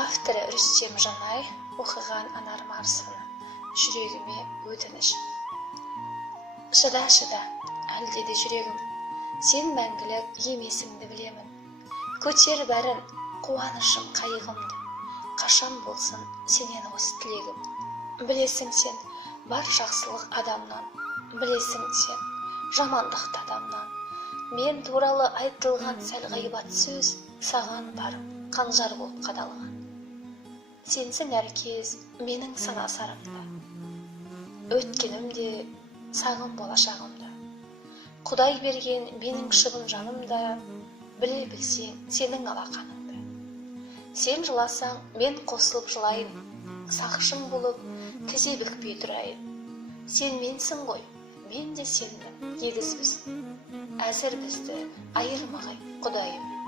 Авторы Рүстем Жанай, оқыған Анар Марсыны. Жүрегіме өтініш. Шыда, әлде де жүрегім, сен мәңгілік емесіңді білемін. Көтер бәрін, қуанышым, қайғымды, қашан болсын сенен осы тілегім. Білесің сен бар жақсылық адамнан, білесің сен жамандықты адамнан. Мен туралы айтылған сәл ғайбат сөз, саған барып қанжар болып қадалған. Сенсің әркез менің санасарымда, өткенімде сағым болашағымда. Құдай берген менің шыбын жанымда, біле білсең сенің алақаныңда. Сен жыласаң мен қосылып жылайын, сақшың болып тізе бүкпей тұрайын. Сен менсің ғой, мен де сенмін, егіз біз. Әзір бізді айырмағай Құдайым.